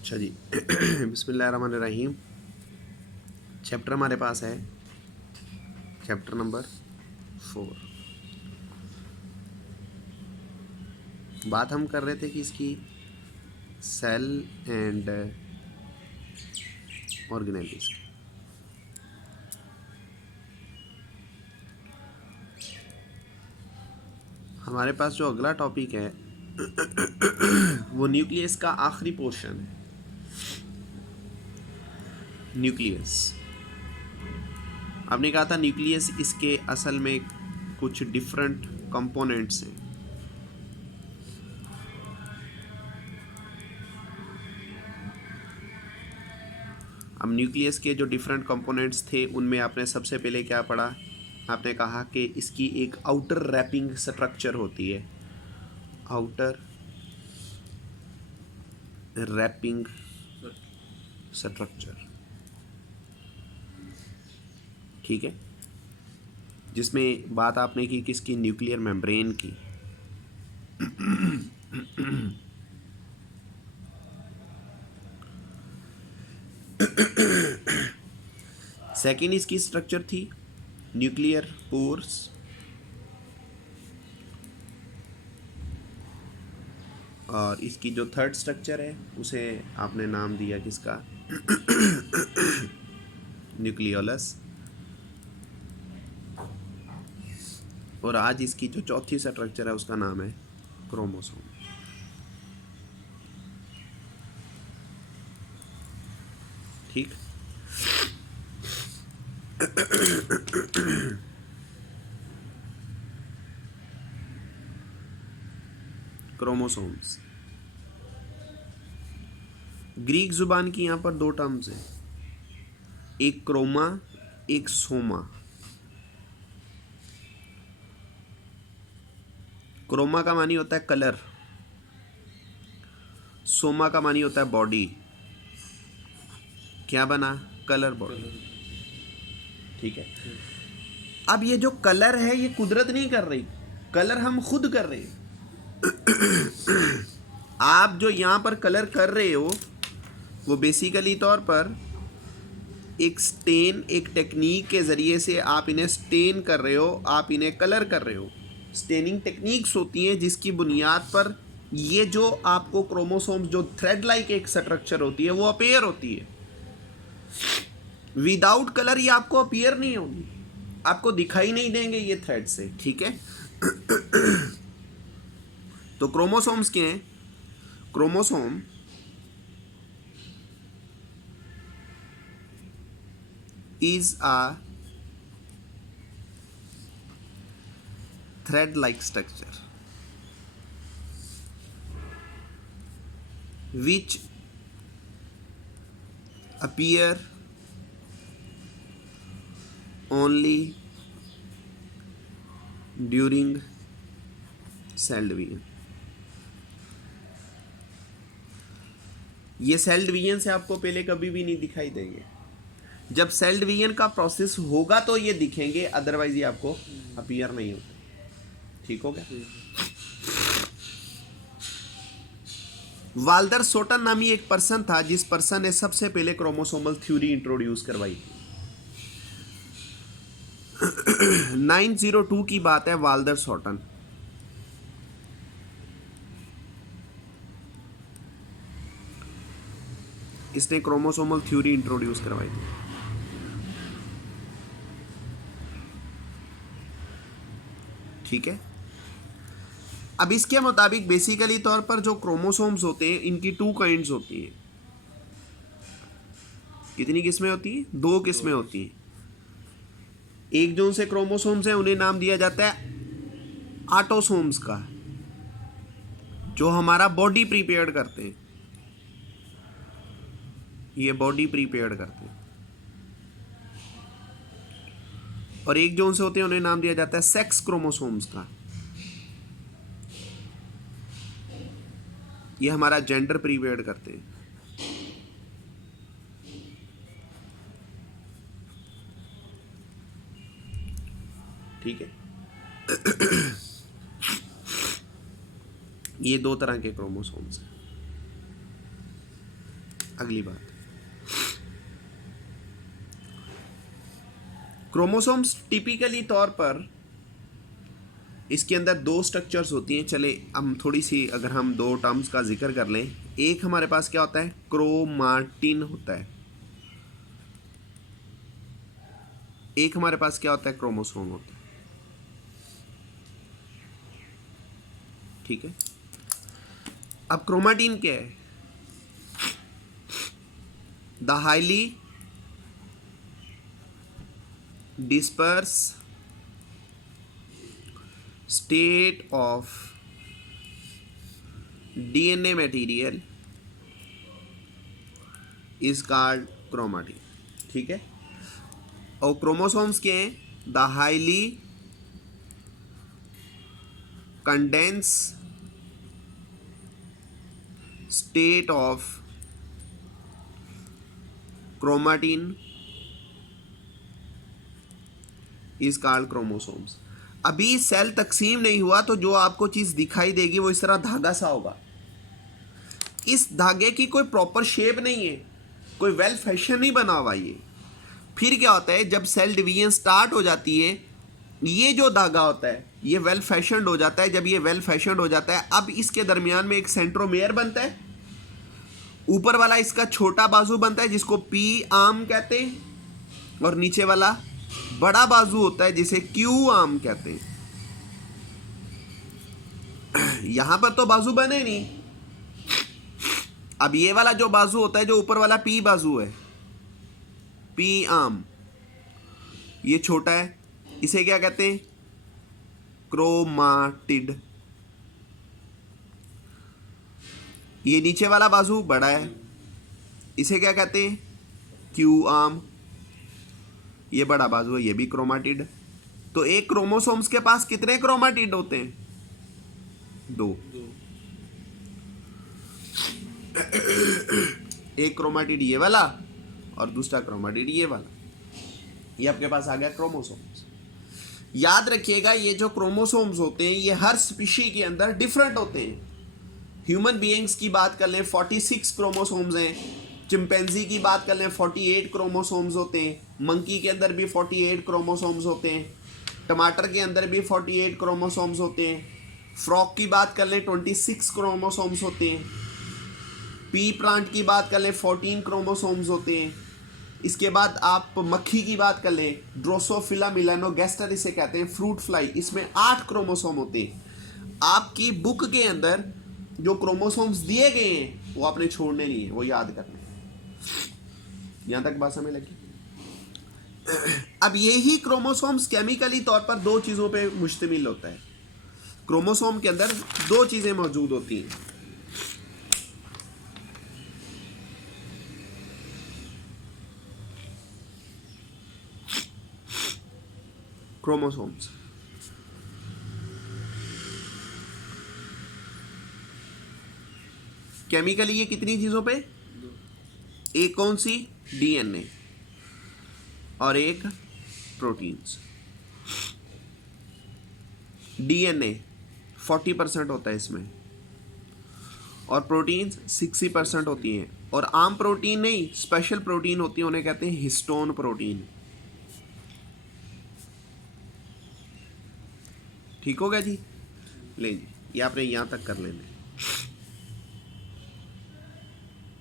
अच्छा जी। बिस्मिल्लाहिर्रहमानिर्रहीम। चैप्टर हमारे पास है चैप्टर नंबर 4। बात हम कर रहे थे कि इसकी सेल एंड ऑर्गेनेल्स। हमारे पास जो अगला टॉपिक है वो न्यूक्लियस का आखिरी पोर्शन है। न्यूक्लियस, आपने कहा था न्यूक्लियस इसके असल में कुछ डिफरेंट कंपोनेंट्स हैं। अब न्यूक्लियस के जो डिफरेंट कंपोनेंट्स थे उनमें आपने सबसे पहले क्या पढ़ा? आपने कहा कि इसकी एक आउटर रैपिंग स्ट्रक्चर होती है। आउटर रैपिंग स्ट्रक्चर, ठीक है, जिसमें बात आपने की किसकी? न्यूक्लियर मेम्ब्रेन की। सेकेंड इसकी स्ट्रक्चर थी न्यूक्लियर पोर्स। और इसकी जो थर्ड स्ट्रक्चर है उसे आपने नाम दिया किसका? न्यूक्लियोलस। और आज इसकी जो चौथी स्ट्रक्चर है उसका नाम है क्रोमोसोम। ठीक। क्रोमोसोम्स, ग्रीक जुबान की यहाँ पर दो टर्म्स हैं, एक क्रोमा, एक सोमा। क्रोमा का मानी होता है कलर, सोमा का मानी होता है बॉडी। क्या बना? Colour body. ठीक है। अब ये जो कलर है ये कुदरत नहीं कर रही, कलर हम खुद कर रहे हैं। आप जो यहाँ पर कलर कर रहे हो वो बेसिकली तौर पर एक स्टेन, एक टेक्निक के ज़रिए से आप इन्हें स्टेन कर रहे हो, आप इन्हें कलर कर रहे हो। स्टेनिंग टेक्निक्स होती हैं जिसकी बुनियाद पर ये जो आपको क्रोमोसोम्स, जो थ्रेड लाइक एक स्ट्रक्चर होती है, वो अपीयर होती है। विदाउट कलर ये आपको अपीयर नहीं होगी, आपको दिखाई नहीं देंगे ये थ्रेड से। ठीक है। तो क्रोमोसोम्स क्या हैं? Chromosome is a thread like structure which appear only during cell division। ये सेल डिवीजन से आपको पहले कभी भी नहीं दिखाई देंगे। जब सेल डिवीजन का प्रोसेस होगा तो ये दिखेंगे, अदरवाइज ये आपको अपीयर नहीं होते। ठीक हो गया? वाल्डर सोटन नामी एक पर्सन था जिस पर्सन ने सबसे पहले क्रोमोसोमल थ्योरी इंट्रोड्यूस करवाई। 902 की बात है। वाल्डर सोटन, इसने क्रोमोसोमल थ्योरी इंट्रोड्यूस करवाई थी। ठीक है। अब इसके मुताबिक बेसिकली तौर पर जो क्रोमोसोम्स होते हैं इनकी 2 काइंड्स होती हैं। कितनी किस्में होती हैं? 2 किस्में होती हैं। एक जो उनसे क्रोमोसोम्स हैं उन्हें नाम दिया जाता है ऑटोसोम्स का, जो हमारा बॉडी प्रिपेयर्ड करते हैं। ये बॉडी प्रिपेयर्ड करते हैं। और एक जो उनसे होते हैं उन्हें नाम दिया जाता है सेक्स क्रोमोसोम्स का। ये हमारा जेंडर प्रिपेयर्ड करते हैं। ठीक है। ये 2 तरह के क्रोमोसोम्स हैं। अगली बात, क्रोमोसोम्स टिपिकली तौर पर इसके अंदर दो स्ट्रक्चर्स होती हैं। चले हम थोड़ी सी अगर हम दो टर्म्स का जिक्र कर लें, एक हमारे पास क्या होता है, क्रोमाटिन होता है, एक हमारे पास क्या होता है, क्रोमोसोम होता है। ठीक है, अब क्रोमाटिन क्या है, the highly disperse state of DNA material is called chromatin. ठीक है, और क्रोमोसोम्स के हैं, the highly condense state of chromatin is called chromosomes. अभी सेल तकसीम नहीं हुआ तो जो आपको चीज दिखाई देगी वो इस तरह धागा सा होगा। इस धागे की कोई प्रॉपर शेप नहीं है, कोई वेल फैशन नहीं बना हुआ ये। फिर क्या होता है, जब सेल डिवीजन स्टार्ट हो जाती है, ये जो धागा होता है ये वेल फैशनड हो जाता है। जब ये वेल फैशनड हो जाता है, अब इसके दरमियान में एक सेंट्रोमेयर बनता है, ऊपर वाला इसका छोटा बाजू बनता है जिसको पी आर्म कहते हैं, और नीचे वाला बड़ा बाजू होता है जिसे क्यू आर्म कहते हैं। यहां पर तो बाजू बने नहीं। अब ये वाला जो बाजू होता है, जो ऊपर वाला पी बाजू है, पी आर्म, ये छोटा है, इसे क्या कहते हैं, क्रोमाटिड। ये नीचे वाला बाजू बड़ा है, इसे क्या कहते हैं, क्यू आर्म। ये बड़ा बाजू है, ये भी क्रोमाटिड। तो एक क्रोमोसोम्स के पास कितने क्रोमाटिड होते हैं, दो। एक क्रोमाटिड ये वाला और दूसरा क्रोमाटिड ये वाला। ये आपके पास आ गया क्रोमोसोम्स। याद रखिएगा, ये जो क्रोमोसोम्स होते हैं ये हर स्पीशी के अंदर डिफरेंट होते हैं। ह्यूमन बीइंग्स की बात कर लें 46 क्रोमोसोम्स हैं, चिंपैंजी की बात कर लें 48 क्रोमोसोम्स होते हैं, मंकी के अंदर भी 48 क्रोमोसोम्स होते हैं, टमाटर के अंदर भी 48 क्रोमोसोम्स होते हैं, फ्रॉग की बात कर लें 26 क्रोमोसोम्स होते हैं, पी प्लांट की बात कर लें 14 क्रोमोसोम्स होते हैं। इसके बाद आप मक्खी की बात कर लें, ड्रोसोफिला मिलानोगेस्टर इसे कहते हैं, फ्रूट फ्लाई, इसमें 8 क्रोमोसोम होते हैं। आपकी बुक के अंदर जो क्रोमोसोम्स दिए गए हैं वो आपने छोड़ने नहीं है, वो याद करने। यहां तक बात समझ लगी। अब यही क्रोमोसोम्स केमिकली तौर पर दो चीजों पे मुश्तमिल होता है। क्रोमोसोम के अंदर दो चीजें मौजूद होती हैं, क्रोमोसोम्स। केमिकली ये कितनी चीजों पे, एक कौन सी, डीएनए, और एक प्रोटीन्स। डीएनए 40% होता है इसमें, और प्रोटीन्स 60% होती हैं। और आम प्रोटीन नहीं, स्पेशल प्रोटीन होती है, उन्हें कहते हैं हिस्टोन प्रोटीन। ठीक हो गया जी, ले जी, ये आपने यहां तक कर लेना।